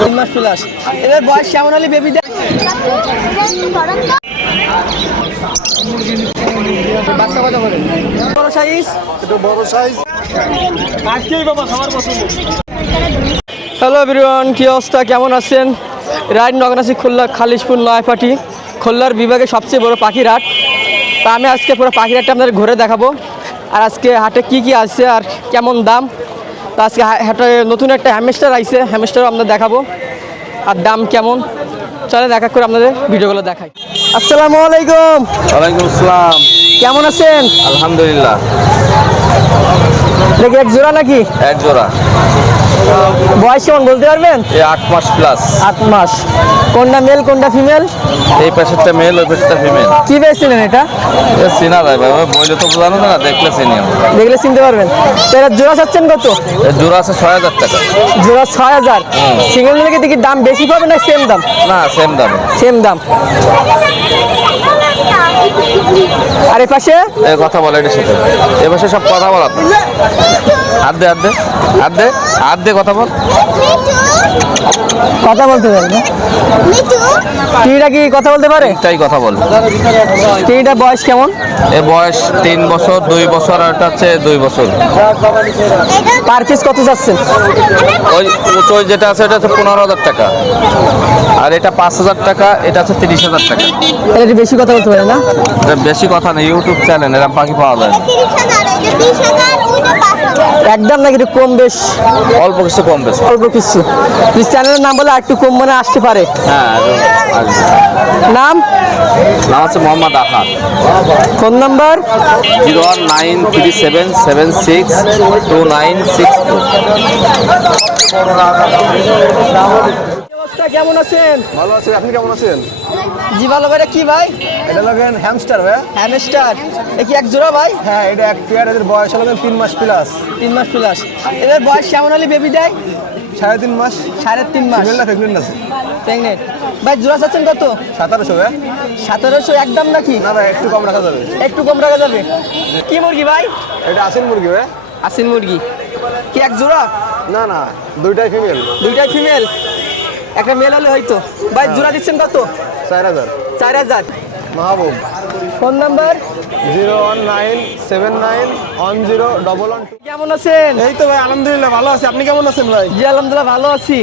তিন মাস প্লাস এদের বয়স কেমন হলে বেবি বাচ্চা কথা বলেন বড় সাইজ একটু বড় সাইজ হ্যালো এভরিওয়ান কি অবস্থা? কেমন আছেন? রাইড নগনাসি খুলনা খালিশপুর নয়পাটি। খুলনার বিভাগে সবচেয়ে বড় পাখির হাট। তা আমি আজকে পুরো পাখির হাটটা আপনাদের ঘুরে দেখাবো। আর আজকে হাটে কি কি আছে আর কেমন দাম? তো আজকে হ্যাটার হাটে নতুন একটা হ্যামেস্টার আইসে হ্যামেস্টারও আমরা দেখাবো। আর দাম কেমন? চলে দেখা করে আপনাদের ভিডিওগুলো দেখাই। আসসালামু আলাইকুম। ওয়ালাইকুম আসসালাম। কেমন আছেন? আলহামদুলিল্লাহ। দেখি এক জোড়া নাকি? এক জোড়া। বয়স কেমন বলতে পারবেন? এই আট মাস প্লাস আট মাস। কোনটা মেল কোনটা ফিমেল এই পাশেরটা মেল ওই পাশেরটা ফিমেল কি পেয়েছিলেন এটা? চিনা যায় ভাই বইলে তো বোঝানো না দেখলে চিনি দেখলে চিনতে পারবেন। তো এটা জোড়া চাচ্ছেন কত? জোড়া আছে ছয় হাজার টাকা। জোড়া ছয় হাজার। সিঙ্গেল মিলে দেখি দাম বেশি পাবে না সেম দাম? না সেম দাম। সেম দাম। আর এ পাশে এই কথা বলে এটার সাথে এ পাশে সব কথা বলা। হাত দে হাত দে হাত দে হাত দে কথা বল। কথা বলতে পারে না। টিটা কি কথা বলতে পারে? তাই কথা বল। টিটা বয়স কেমন? এ বয়স তিন বছর দুই বছর আর এটা হচ্ছে দুই বছর। পার পিস কত যাচ্ছে? ওই ওই যেটা আছে এটা হচ্ছে পনেরো হাজার টাকা। আর এটা পাঁচ হাজার টাকা এটা হচ্ছে তিরিশ হাজার টাকা। এটা বেশি কথা বলতে পারে না? বেশি কথা নেই ইউটিউব চ্যানেল এরকম পাখি পাওয়া যায়। একদম নাকি একটু কম বেশ? অল্প কিছু কম বেশ। অল্প কিছু। চ্যানেলের নাম বলে একটু কম মানে আসতে পারে। হ্যাঁ নাম? নাম হচ্ছে Mohammad Ahad phone number? Zero one nine three seven seven six two nine six two. অবস্থা কেমন আছেন? ভালো আছি আপনি কেমন আছেন? জি ভালো ভাইটা কি ভাই? এটা লাগেন হ্যামস্টার ভাই হ্যামস্টার এ কি এক জোড়া ভাই? হ্যাঁ এটা এক পেয়ার এদের বয়স লাগেন তিন মাস প্লাস তিন মাস প্লাস এদের বয়স কেমন হলে বেবি দেয়? সাড়ে তিন মাস। সাড়ে তিন মাস। ফিমেল প্রেগনেন্ট আছে। প্রেগনেন্ট ভাই জোড়া চাচ্ছেন কত? সাতারোশো ভাই সতেরোশো একদম নাকি? না ভাই একটু কম রাখা যাবে। একটু কম রাখা যাবে। কি মুরগি ভাই? এটা আসেন মুরগি ভাই আসিন মুরগি। কি এক জোড়া? না না দুইটাই ফিমেল দুইটাই ফিমেল একটা মেল হলে হয়তো। ভাই জোড়া দিচ্ছেন কত? চার হাজার। চার হাজার। Mahbub. Phone number? Zero one nine seven nine one zero double one কেমন আছেন? এই তো ভাই আলহামদুলিল্লাহ ভালো আছি। আপনি কেমন আছেন ভাই? জি আলহামদুলিল্লাহ ভালো আছি।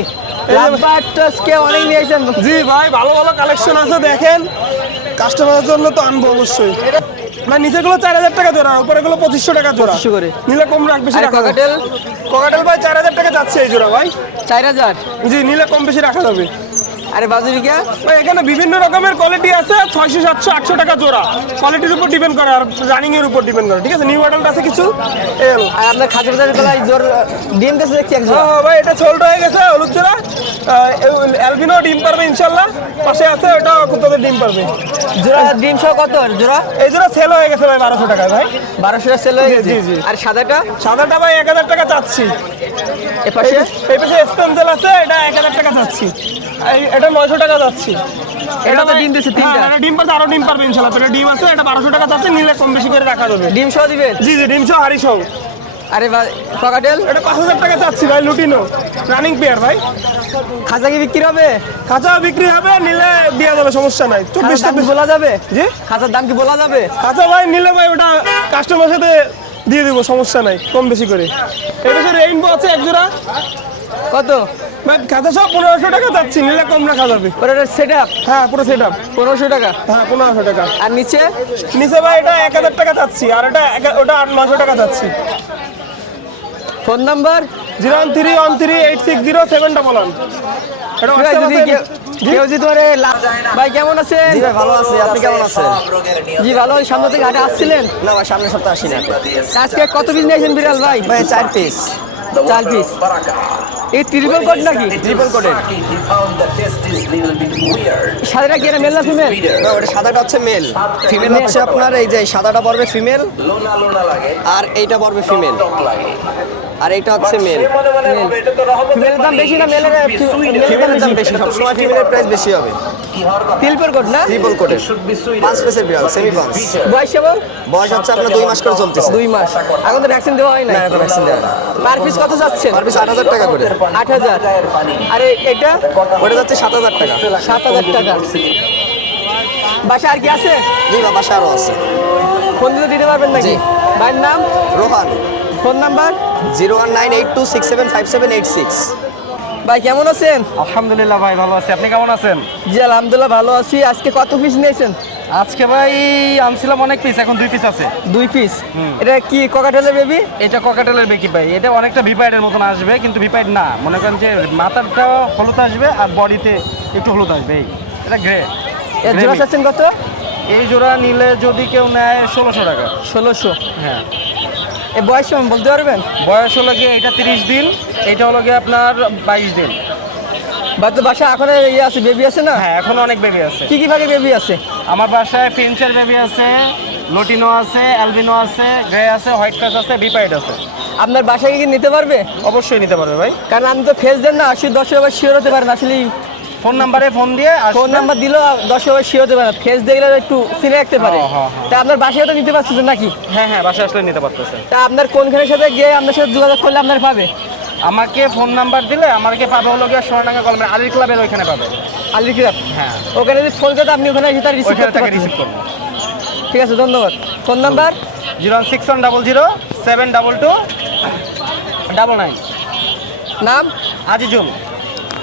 অনেক নিয়ে এসেছেন জি ভাই ভালো ভালো কালেকশন আছে দেখেন। কাস্টমারের জন্য তো আনব অবশ্যই। মানে নিচেগুলো চার হাজার টাকা জোড়া উপরেগুলো পঁচিশশো টাকা জোড়া। 2500 করে। নিলে কম রাখ বেশি আরে রাখা ককাটেল ককাটেল ভাই চার হাজার টাকা যাচ্ছে এই জোড়া ভাই। চার হাজার? জি নিলে কম বেশি রাখা যাবে। আরে বাজুরিকা ভাই এখানে বিভিন্ন রকমের কোয়ালিটি আছে ছয়শো সাতশো আটশো টাকা জোড়া। কোয়ালিটির উপর ডিপেন্ড করে আর রানিং এর উপর ডিপেন্ড করে। ঠিক আছে নিউ মডেলটা আছে কিছু? আর আপনার খাঁচা বাজারের বেলায় জোর ডিম কাছে দেখছি এক জোড়া। হ্যাঁ, ভাই এটা সোল্ড হয়ে গেছে হলুদ জোড়া। অ্যালবিনো ডিম পারবে ইনশাল্লাহ পাশে আছে ওটা কুত্তাদের ডিম পারবে। জোড়া ডিম সহ কত জোড়া? এই জোড়া সেল হয়ে গেছে ভাই বারোশো টাকায় ভাই। বারোশো সেল হয়ে গেছে। আর সাদাটা? সাদাটা ভাই এক হাজার টাকা চাচ্ছি। এ পাশে? এই পাশে স্পেন্সেল আছে এটা এক হাজার টাকা এই- এটা নয়শো টাকা যাচ্ছি। এটা তো ভাই- ডিম দিছে তিনটা। এটা ডিম পাচ্ছে আরও ডিম পারবে ইনশাল্লাহ। পেটে ডিম আছে এটা বারোশো টাকা চাচ্ছে নিলে কম বেশি করে রাখা যাবে। ডিম সহ দিবেন জি জি ডিম সহ হাড়ি সহ। আরে বা- ককাটেল। এটা পাঁচ হাজার টাকা চাচ্ছি ভাই লুটিনো। রানিং পেয়ার ভাই। খাঁচা কি বিক্রি হবে? খাঁচা বিক্রি হবে নিলে দেওয়া যাবে সমস্যা নাই। চব্বিশ বলা যাবে? জি? খাঁচার দাম কি বলা যাবে? খাঁচা ভাই নিলে ভাই ওটা কাস্টমার সাথে দিয়ে দিব সমস্যা নাই কম বেশি করে। রেইনবো আছে এক জোড়া। কত? ভাই খাতা সব পনেরোশো টাকা যাচ্ছি নিলে কম রাখা যাবে। ওর সেট আপ হ্যাঁ পুরো সেট আপ পনেরোশো টাকা? হ্যাঁ পনেরোশো টাকা। আর নিচে? নিচে ভাই এটা এক হাজার টাকা চাচ্ছি আর এটা ওটা আট নশো টাকা চাচ্ছি phone number? Zero one three one three eight six zero seven double one. এটা? কেউ- যদি লা- ভাই কেমন আছেন? ভাই ভালো আছি। আপনি কেমন আছেন? জি ভালো ওই সামনে থেকে হাটে আসছিলেন? না ভাই সামনের সপ্তাহে আসি না আজকে কত পিস নিয়েছেন বিড়াল ভাই? ভাই চার পিস চার পিস এই ত্রিপল কোড নাকি? ট্রিপল কোটেড সাদাটা কি এটা মেল না ফিমেল না ওটা সাদাটা হচ্ছে মেল ফিমেল হচ্ছে আপনার এই যে সাদাটা পড়বে ফিমেল আর এইটা পড়বে ফিমেল আর এটা হচ্ছে মেল। ফিমেলের দাম বেশি না মেলের ফিমেলের দাম বেশি সবসময় ফিমেলের প্রাইস বেশি হবে। তিলপের কোট না? ট্রিপল কোটের। পাঁচ পেসের বিড়াল সেমি পাঁচ বয়স কেমন? বয়স হচ্ছে আপনার দুই মাস করে চলতেছে। দুই মাস। এখন তো ভ্যাকসিন দেওয়া হয় না না এখন ভ্যাকসিন দেওয়া না। পার পিস কত যাচ্ছে পার পিস আট হাজার টাকা করে। আট হাজার। আর এটা? ওটা যাচ্ছে সাত হাজার টাকা। সাত হাজার টাকা। বাসা আর কি আছে? জি বা বাসা আরও আছে। ফোন দিতে দিতে পারবেন নাকি। ভাইয়ের নাম? Rohan. Phone number? Zero one nine eight two six seven five seven eight six. ভাই কেমন আছেন? আলহামদুলিল্লাহ ভাই ভালো আছি। আপনি কেমন আছেন? জি আলহামদুলিল্লাহ ভালো আছি। আজকে কত পিস নিয়েছেন? আজকে ভাই আনছিলাম অনেক পিস এখন দুই পিস আছে। দুই পিস এটা কি ককাটেলের বেবি এটা ককাটেলের বেকি ভাই। এটা অনেকটা ভিপাইডের মতন আসবে কিন্তু ভিপাইড না। মনে করেন যে মাথাটা হলুদ আসবে আর বডিতে একটু হলুদ আসবে। এই এটা গ্রে এর জোড়া চাচ্ছেন কত? এই জোড়া নিলে যদি কেউ নেয় ষোলোশো টাকা। ষোলোশো। হ্যাঁ। এ বয়স কেমন বলতে পারবেন? বয়স হলো গিয়ে এটা তিরিশ দিন এটা হলো গিয়ে আপনার বাইশ দিন। বা তো বাসা এখন ইয়ে আছে বেবি আছে না? হ্যাঁ এখন অনেক বেবি আছে। কি কি ভাগে বেবি আছে? আমার বাসায় ফিঞ্চের বেবি আছে লটিনো আছে অ্যালবিনো আছে গ্রে আছে হোয়াইট কাস আছে ভিপাইড আছে। আপনার বাসায় কি নিতে পারবে? অবশ্যই নিতে পারবে ভাই। কারণ আমি তো ফেস দেন না আশি দশ এবার শিওর হতে পারেন আসলে ফোন নাম্বারে ফোন দিয়ে ফোন নাম্বার দিলেও দশ শিওর হতে পারে ফেস দেখলে একটু চিনে রাখতে পারে। হ্যাঁ, হ্যাঁ, হ্যাঁ। তা আপনার বাসায় তো নিতে পারছেন নাকি? হ্যাঁ হ্যাঁ বাসায় আসলে নিতে পারতেছে। তা আপনার কোনখানের সাথে গিয়ে আপনার সাথে যোগাযোগ করলে আপনার পাবে? আমাকে ফোন নাম্বার দিলে আমাকে পাবে হলো গিয়ে সোনাডাঙ্গা কলমের আলির ক্লাবের ওইখানে পাবে। আলি ক্লাব? হ্যাঁ। ওখানে যদি ফোন করতে আপনি ওখানে এসে তার রিসিভ করতে রিসিভ ঠিক আছে ধন্যবাদ। Phone number? Zero six one double zero seven double two double nine. নাম? আজিজুল।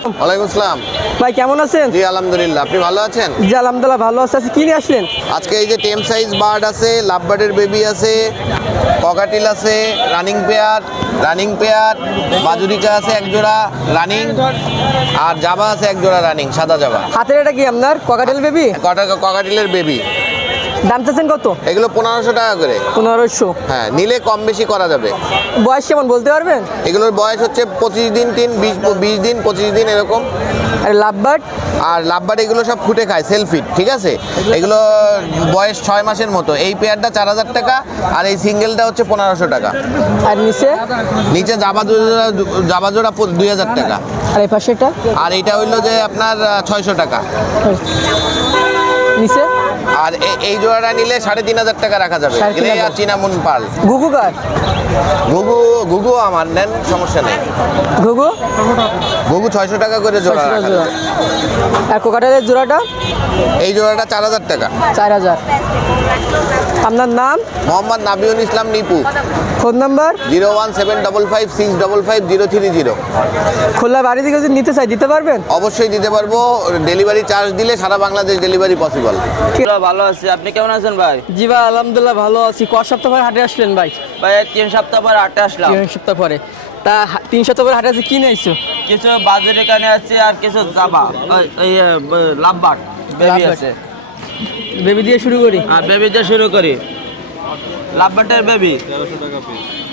ওয়ালাইকুম আসসালাম। ভাই কেমন আছেন? জি আলহামদুলিল্লাহ। আপনি ভালো আছেন? জি আলহামদুলিল্লাহ ভালো আছে। আচ্ছা, কি নিয়ে আসলেন? আজকে এই যে টেম সাইজ বার্ড আছে লাভ বার্ডের বেবি আছে ককাটিল আছে রানিং পেয়ার রানিং পেয়ার বাজুরিকা আছে এক জোড়া রানিং আর জাবা আছে এক জোড়া রানিং সাদা জাবা। হাতের এটা কি আপনার? Cockatiel baby? কটা ককাটিলের বেবি। দাম চাচ্ছেন কত? এগুলো পনেরোশো টাকা করে। পনেরোশো। হ্যাঁ নিলে কম বেশি করা যাবে। বয়স কেমন বলতে পারবেন? এগুলোর বয়স হচ্ছে পঁচিশ দিন তিন বিশ বিশ দিন পঁচিশ দিন এরকম। আর লাভ বার্ড? আর লাভবার এগুলো সব ফুটে খায় সেলফিট ঠিক আছে? এগুলো বয়স ছয় মাসের মতো। এই পেয়ারটা চার হাজার টাকা আর এই সিঙ্গেলটা হচ্ছে পনেরোশো টাকা। আর নিচে? নিচে জাবা জোড়া জাবা জোড়া দুই হাজার টাকা। আর এই পাশেটা আর এটা হইল যে আপনার ছয়শো টাকা। আর এই জোড়াটা নিলে সাড়ে তিন হাজার টাকা রাখা যাবে। গ্রে আর চিনামুন পাল। ঘুঘু কার? ঘুঘু ঘুঘু আমার নেন সমস্যা নেই। ঘুঘু? ঘুঘু ছয়শো টাকা করে জোড়া। আর কোকাটেলের জোড়াটা? এই জোড়াটা চার হাজার টাকা। চার হাজার। আপনার নাম? Mohammad Nabiul Islam Nipu. Phone number? Zero one seven double five six double five zero three zero. খোলা বাড়ি থেকে যদি নিতে চাই দিতে পারবেন? অবশ্যই দিতে পারব। ডেলিভারি চার্জ দিলে সারা বাংলাদেশ ডেলিভারি পসিবল। ভালো আছি। আপনি কেমন আছেন ভাই? জি ভাই আলহামদুলিল্লাহ ভালো আছি। ক সপ্তাহ পরে হাটে আসলেন ভাই? ভাই তিন সপ্তাহ পরে হাটে আসলাম। তিন সপ্তাহ পরে। তা তিন সপ্তাহ পরে হাটে আছে কি নিয়েছো কিছু বাজারে কানে আছে আর কিছু জাবা ওই- লাভবাট বেবি আছে। বেবি দিয়ে শুরু করি? আর বেবি দিয়ে শুরু করি। লাভবাটের বেবি।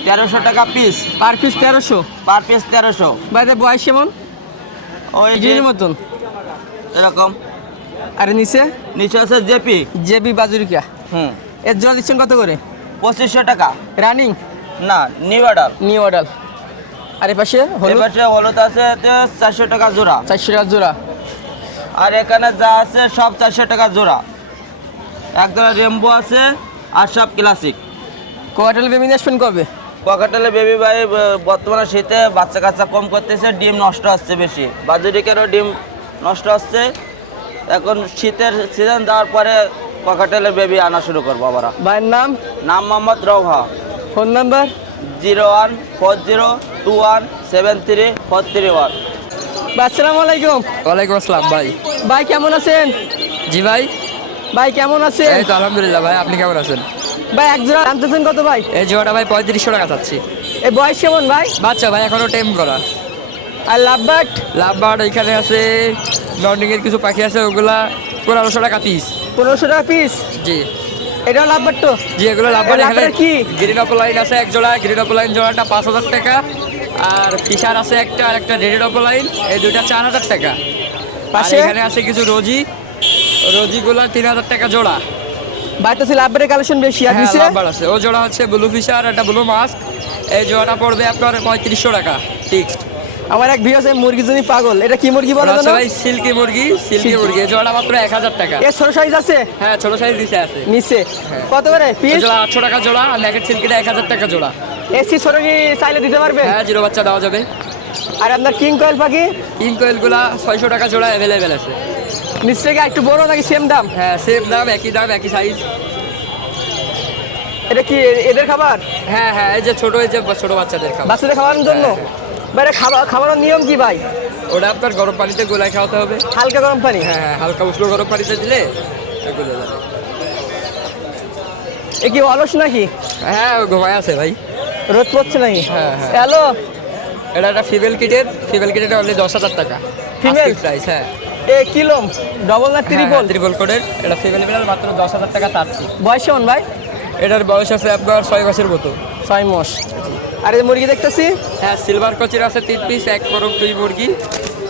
তেরোশো টাকা পিস পার পিস তেরোশো? পার পিস তেরোশো। বাইরে বয়স কেমন? ওই মতন। এরকম। আর নিচে? নিচে আছে জেপি। জেবি বাজুরিকা। হুম। এর জল দিচ্ছেন কত করে? পঁচিশশো টাকা। রানিং? না নিউ অর্ডার। New order. আর এ পাশে হলুদ? আছে চারশো টাকা জোড়া। চারশো টাকা জোড়া। আর এখানে যা আছে সব চারশো টাকা জোড়া। একদম রেমবো আছে আর সব ক্লাসিক কোয়াটাল বেবি আসবেন কবে? পকেটালে বেবি ভাই বর্তমানে শীতে বাচ্চা কাচ্চা কম করতেছে ডিম নষ্ট হচ্ছে বেশি। বাজুরিকেরও ডিম নষ্ট হচ্ছে। এখন শীতের সিজন দেওয়ার পরে পকেটালে বেবি আনা শুরু করব আবার ভাইয়ের নাম? নাম Mohammad Rouha phone number? Zero one four zero two one seven three four three one. ভাই আসসালামু আলাইকুম। ওয়ালাইকুম আসসালাম ভাই। ভাই কেমন আছেন? জি ভাই। ভাই কেমন আছেন? এই তো আলহামদুলিল্লাহ ভাই। আপনি কেমন আছেন? ভাই এক জোড়া জানতেছেন কত ভাই? এই জোড়াটা ভাই পঁয়ত্রিশশো টাকা চাচ্ছি। এই বয়স কেমন ভাই? বাচ্চা ভাই এখনও টেম করা। আর লাভ বাট লাভবার্ড এখানে আছে লন্ডিংয়ের কিছু পাখি আছে ওগুলা পনেরোশো টাকা পিস পনেরোশো টাকা পিস জি। এটাও লাভ বাট তো। জি এগুলো লাভবার্ড এই এখানে কি? গ্রিন অপলাইন আছে এক জোড়া গ্রিন অপলাইন জোড়াটা পাঁচ হাজার টাকা। আর ফিশার আছে একটা আর একটা রেড অপলাইন এই দুইটা চার হাজার টাকা। আর পাশে? এখানে আছে কিছু রোজি। রোজিগুলো তিন হাজার টাকা জোড়া। ছিল লাভবারের কালেকশন বেশি আর হ্যাঁ নিচে? লাভবার আছে। ও জোড়া হচ্ছে ব্লু ফিশার একটা ব্লু মাস্ক এই জোড়াটা পড়বে আপনার পঁয়ত্রিশশো টাকা ফিক্সড আমার এক ভিউ আছে মুরগি জন্য পাগল। এটা কি মুরগি বলো তো ভাই সিল্কি মুরগি সিল্কি মুরগি। এই জোড়াটা মাত্র এক হাজার টাকা। এর ছোট সাইজ আছে? হ্যাঁ ছোট সাইজ দিছে আছে। নিচে। কত করে? পিস জোড়া আটশো টাকা জোড়া আর ন্যাকেট সিল্কিটা এক হাজার টাকা জোড়া। এসি ছোট কি চাইলে দিতে পারবে? হ্যাঁ জিরো বাচ্চা দেওয়া যাবে। আর আপনার কিং কয়েল পাখি? কিং কোয়েলগুলা ছয়শো টাকা জোড়া অ্যাভেলেবেল আছে। নিচ থেকে একটু বড় নাকি সেম দাম? হ্যাঁ সেম দাম একই দাম একই সাইজ এটা কি এদের খাবার? হ্যাঁ হ্যাঁ এই যে ছোট এই যে ছোট বাচ্চাদের খাবার। বাচ্চাদের খাওয়ানোর জন্য? ভাই খাবার খাওয়ানোর নিয়ম কি ভাই? ওটা আপনার গরম পানিতে গোলাই খাওয়াতে হবে। হালকা গরম পানি? হ্যাঁ হ্যাঁ হালকা উষ্ণ গরম পানিতে দিলে গলে যাবে। এ কি অলস নাকি? হ্যাঁ ঘুমায় আছে ভাই। রোদ পড়ছে নাকি? হ্যাঁ, হ্যাঁ। হ্যালো? এটা একটা ফিমেল কিটের ফিমেল কিটের অনলি দশ হাজার টাকা। Female? প্রাইস হ্যাঁ। এ কিলোম ডবল না ত্রিপল ত্রিপল কোডের এটা ফিমেল মিলাল মাত্র দশ হাজার টাকা চাচ্ছি বয়স কেমন ভাই? এটার বয়স আছে আপনার ছয় মাসের মতো। ছয় মাস। আর এই মুরগি দেখতেছি? হ্যাঁ সিলভার কচির আছে, তিন পিস এক পরক, দুই মুরগি।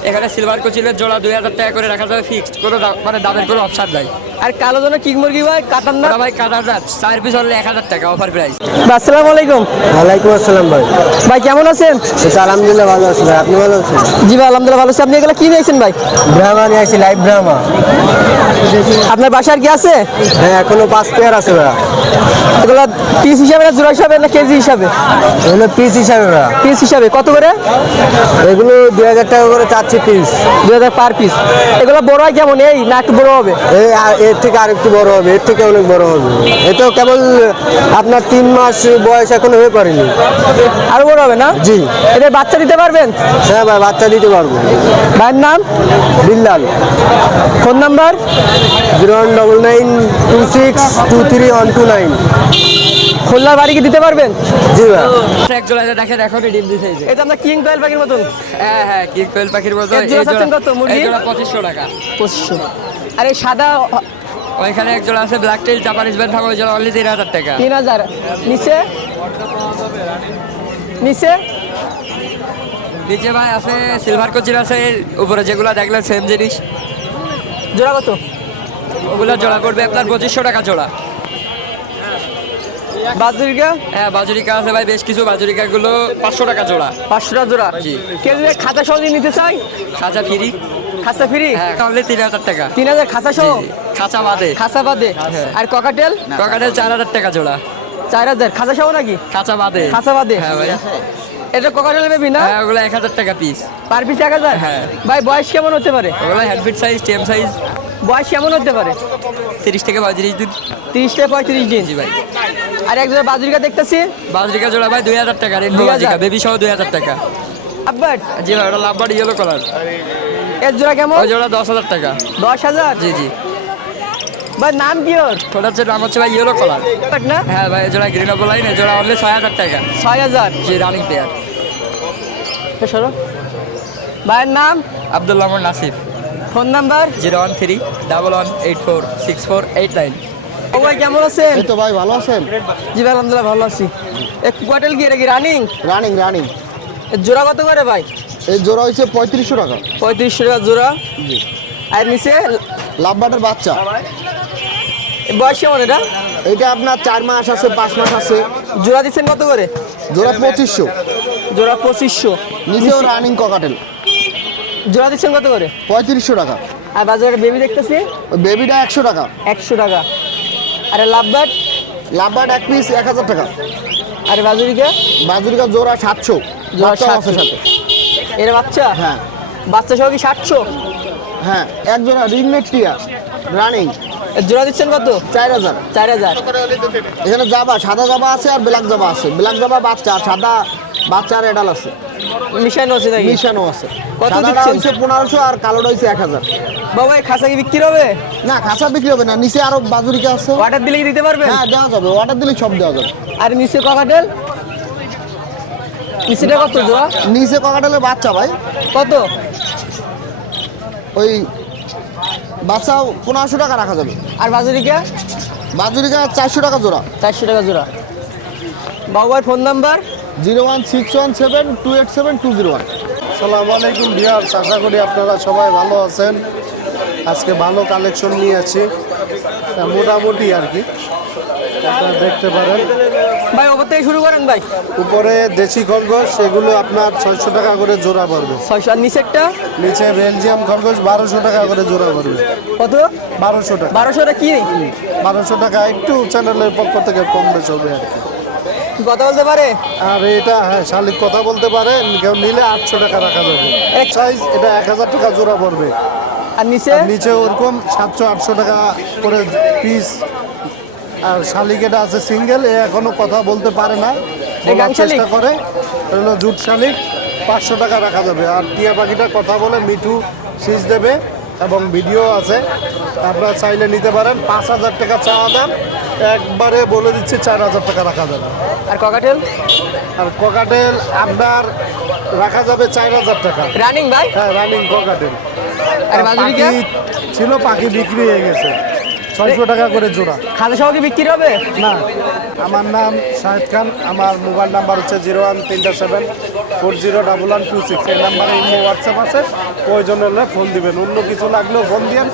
এখানে সিলভার কচিলের জোড়া দুই হাজার টাকা করে রাখা যাবে ফিক্সড কোনো মানে দামের কোনো অপশান নাই। আর কালো জন্য কিং মুরগি ভাই কাটার না? ভাই কাটার দাম চার পিস হলে এক হাজার টাকা অফার প্রাইস আসসালামু আলাইকুম। ওয়ালাইকুম আসসালাম ভাই। ভাই কেমন আছেন? আলহামদুলিল্লাহ ভালো আছি ভাই আপনি ভালো আছেন? জি ভাই আলহামদুলিল্লাহ ভালো আছি। আপনি এগুলো কি নিয়েছেন ভাই? ব্রাহ্মা নিয়ে আসি লাইভ ব্রাহ্মা আপনার বাসার কি আছে? হ্যাঁ এখনও পাঁচ পেয়ার আছে ভাই। এগুলো পিস হিসাবে না জোড়া হিসাবে না কেজি হিসাবে? এগুলো পিস হিসাবে ভাই। পিস হিসাবে। কত করে? এগুলো দুই হাজার টাকা করে চাচ্ছি পিস দুই হাজার পার পিস এগুলো বড় হয় কেমন? এই না একটু বড় হবে? এই এর থেকে আরেকটু বড় হবে এর থেকে অনেক বড় হবে। এ তো কেবল আপনার তিন মাস বয়স এখনও হয়ে পারেনি। আরও বড় হবে না? জি। এদের বাচ্চা দিতে পারবেন? হ্যাঁ ভাই বাচ্চা দিতে পারব। ভাইয়ের নাম? Billal. Phone number? Zero one double nine two six two three one two nine. খুলনার বাড়ি কি দিতে পারবেন? জি ভাই। এক জোড়া যে দেখেন এখনই ডিম দিছে এই যে। এটা আমরা কিং কয়েল পাখির মতন। হ্যাঁ হ্যাঁ কিং কোয়েল পাখির মতো এর জোড়া কত, মুরগি? এই জোড়া পঁচিশশো টাকা। পঁচিশশো। আর এই সাদা ওইখানে এক জোড়া আছে ব্ল্যাক টেল জাপানিজ ব্যান্ড থাকা ওই জোড়া অনলি তিন হাজার টাকা। তিন হাজার। নিচে? নিচে? নিচে ভাই আছে সিলভার কোচির আছে উপরে যেগুলো দেখলেন সেম জিনিস। জোড়া কত? ওগুলো জোড়া করবে আপনার পঁচিশশো টাকা জোড়া। বাদুরিকা হ্যাঁ বাজুরিকা আছে ভাই বেশ কিছু বাজুরিকাগুলো পাঁচশো টাকা জোড়া। পাঁচশো টাকা জোড়া। জি। কেউ খাতা সহ যদি নিতে চাই খাঁচা ফিরি। খাসা ফ্রি? হ্যাঁ অনলি তিন হাজার টাকা। তিন হাজার খাসা সহ। খাঁচা বাদে। খাসা বাদে। আর ককাটেল? ককাটেল চার হাজার টাকা জোড়া। চার হাজার। খাসা সহ নাকি? খাঁচা বাদে। খাসা বাদে। হ্যাঁ ভাই। এটা কোকাটেল বেবি না হ্যাঁ ওগুলো এক হাজার টাকা পিস পার পিস এক হাজার? হ্যাঁ। ভাই বয়স কেমন হতে পারে? ওগুলো হ্যান্ডফিট সাইজ টেম সাইজ বয়স কেমন হতে পারে? তিরিশ থেকে পঁয়ত্রিশ দিন। তিরিশ থেকে পঁয়ত্রিশ দিন। জি ভাই। আর এক জোড়া বাজুরিকা দেখতেছি? বাজরিকা জোড়া ভাই দুই হাজার টাকা। 2000 বাজিকা বেবি সহ দুই হাজার টাকা। আব্বাট। জি ভাই ওটা লাভবার ইয়েলো কালার এর জোড়া কেমন? ওই জোড়া দশ হাজার টাকা। দশ হাজার? জি জি। ভাই নাম কি ওর? ওটা হচ্ছে নাম হচ্ছে ভাই ইয়েলো কালার না? হ্যাঁ ভাই জোড়া গ্রিন অপো লাইন জোড়া অনলি ছয় হাজার টাকা। ছয় হাজার? জি রানিং পেয়ার সরো। ভাইয়ের নাম? Abdullah Mohammad Nasif. Phone number? Zero one three double one eight four six four eight nine. ও ভাই কেমন আছেন? তো ভাই ভালো আছেন? জি ভাই আলহামদুলিল্লাহ ভালো আছি। এক কোয়াটেল কি? এটা কি রানিং রানিং রানিং জোড়া কত করে ভাই? এই জোড়া হয়েছে পঁয়ত্রিশশো টাকা। পঁয়ত্রিশশো টাকা জোড়া। আর নিচে লাভবাটের বাচ্চা। বয়স কেমন এটা? এটা আপনার চার মাস আছে পাঁচ মাস আছে। জোড়া দিচ্ছেন কত করে? জোড়া পঁচিশশো। জোড়া পঁচিশশো। নিচেও রানিং ককাটেল জোড়া দিচ্ছেন কত করে? পঁয়ত্রিশশো টাকা। আর বাজারে বেবি দেখতেছি? বেবিটা একশো টাকা। একশো টাকা। আরে লাভবাট লাভবাট এক পিস এক হাজার টাকা। আর বাজুরিকা? বাজুরিকা জোড়া সাতশো। জোড়া আছে সাথে। এর বাচ্চা? হ্যাঁ। বাচ্চা সহ কি সাতশো? হ্যাঁ এক জোড়া রিংনেট টিয়া রানিং জোড়া দিচ্ছেন কত? চার হাজার। চার হাজার। এখানে জাবা সাদা জাবা আছে আর ব্ল্যাক জাবা আছে। ব্ল্যাক জাবা বাচ্চা আর সাদা বাচ্চা আর এডাল আছে। মিশানো আছে নাকি? মিশানো আছে। কত দিচ্ছেন? হচ্ছে পনেরোশো আর কালোটা হচ্ছে এক হাজার। বাবা এই খাসা কি বিক্রি হবে? না খাঁচা বিক্রি হবে না নিচে আরও বাজুরিকা আছে। অর্ডার দিলে দিতে পারবেন? হ্যাঁ দেওয়া যাবে অর্ডার দিলে সব দেওয়া যাবে। আর নিচে ককাটেল? নিচেটা কত জোড়া নিচে ককাটেলের বাচ্চা ভাই? কত? ওই বাচ্চা পনেরোশো টাকা রাখা যাবে। আর বাজারিকা? বাজুরিকা চারশো টাকা জোড়া। চারশো টাকা জোড়া। বাবুর phone number zero one six one seven two eight seven two zero one. সালাম আলাইকুম বিহার আশা করি আপনারা সবাই ভালো আছেন। আজকে ভালো কালেকশন নিয়ে আছি। মোটামুটি আর কি। আপনারা দেখতে পারেন। ভাই ওপর থেকে শুরু করেন ভাই। উপরে দেশি খরগোশ সেগুলো আপনার ছয়শো টাকা করে জোড়া পড়বে। ছয়শো আর নিচেরটা নিচে বেলজিয়াম খরগোশ বারোশো টাকা করে জোড়া পড়বে। কত? বারোশো টাকা। বারোশোটা কি? বারোশো টাকা একটু চ্যানেলের পক্ষ থেকে কম বেশি হবে আর কি। কি কথা বলতে পারে? আর এটা হ্যাঁ শালিক কথা বলতে পারে কেউ নিলে আটশো টাকা রাখা যাবে। এক- সাইজ এটা এক হাজার টাকা জোড়া পড়বে। আর নিচে? নিচে ওরকম সাতশো আটশো টাকা করে পিস আর শালিক এটা আছে সিঙ্গেল এ এখনও কথা বলতে পারে না বলার চেষ্টা করে। হলো জুট শালিক পাঁচশো টাকা রাখা যাবে। আর টিয়া পাখিটা কথা বলে মিঠু সিজ দেবে এবং ভিডিও আছে। আপনারা চাইলে নিতে পারেন পাঁচ হাজার টাকা চাওয়া দাম একবারে বলে দিচ্ছি চার হাজার টাকা রাখা যাবে। আর ককাটেল? আর ককাটেল আপনার রাখা যাবে চার হাজার টাকা। রানিং ভাই? হ্যাঁ রানিং ককাটেল। আর? ছিল পাখি বিক্রি হয়ে গেছে। ছয়শো টাকা করে জোড়া। খাতা সহ কি বিক্রি হবে? না। আমার নাম শাহেদ খান আমার মোবাইল নাম্বার হচ্ছে জিরো ওয়ান তিনটা seven four zero double one two six. এই নাম্বারে ইমো হোয়াটসঅ্যাপ আছে প্রয়োজন হলে ফোন দিবেন। অন্য কিছু লাগলেও ফোন দিয়েন।